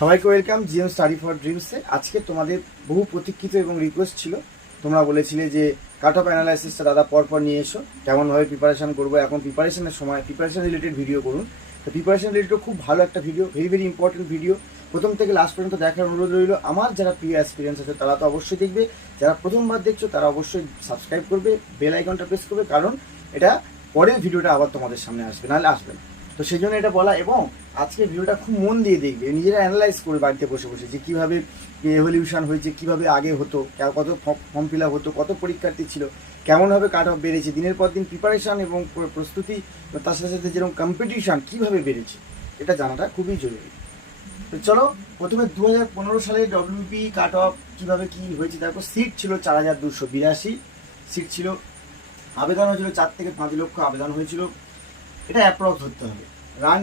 সবাইকে welcome GM study for ড্রিমসে। আজকে তোমাদের বহু প্রতীক্ষিত এবং রিকোয়েস্ট ছিল, তোমরা বলেছিলে যে কাট অফ অ্যানালাইসিসটা দাদা পরপর নিয়ে এসো, কেমনভাবে প্রিপারেশন করবো, এখন প্রিপারেশনের সময় প্রিপারেশন রিলেটেড ভিডিও করুন। তো প্রিপারেশন রিলেটেড খুব ভালো একটা video, very very important video, প্রথম থেকে লাস্ট পর্যন্ত দেখার অনুরোধ রইল। আমার যারা প্রিয় এক্সপিরিয়েন্স আছে তারা তো অবশ্যই দেখবে, যারা প্রথমবার দেখছো তারা অবশ্যই সাবস্ক্রাইব করবে, বেল আইকনটা প্রেস করবে, কারণ এটা পরের ভিডিওটা আবার তোমাদের সামনে আসবে, নাহলে আসবে না। তো সেই জন্য এটা বলা, এবং আজকে ভিডিওটা খুব মন দিয়ে দেখবে, নিজেরা অ্যানালাইজ করে বাড়িতে বসে বসে যে কীভাবে এভলিউশন হয়েছে, কীভাবে আগে হতো, কত ফর্ম ফিল আপ হতো, কত পরীক্ষার্থী ছিল, কেমনভাবে কাট অফ বেড়েছে, দিনের পর দিন প্রিপারেশান এবং প্রস্তুতি, তার সাথে সাথে যেরকম কম্পিটিশান কীভাবে বেড়েছে, এটা জানাটা খুবই জরুরি। তো চলো, প্রথমে 2015 সালে ডব্লিউপি কাট অফ কীভাবে কী হয়েছে। তারপর সিট ছিল 4282 সিট ছিল, আবেদন হয়েছিল 4 থেকে 5 লক্ষ আবেদন হয়েছিল, এটা অ্যাপ্রক্স ধরতে হবে। রান